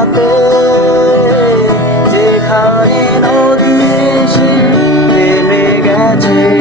অজানাতে যেখানে নদী এসে নেমে গেছে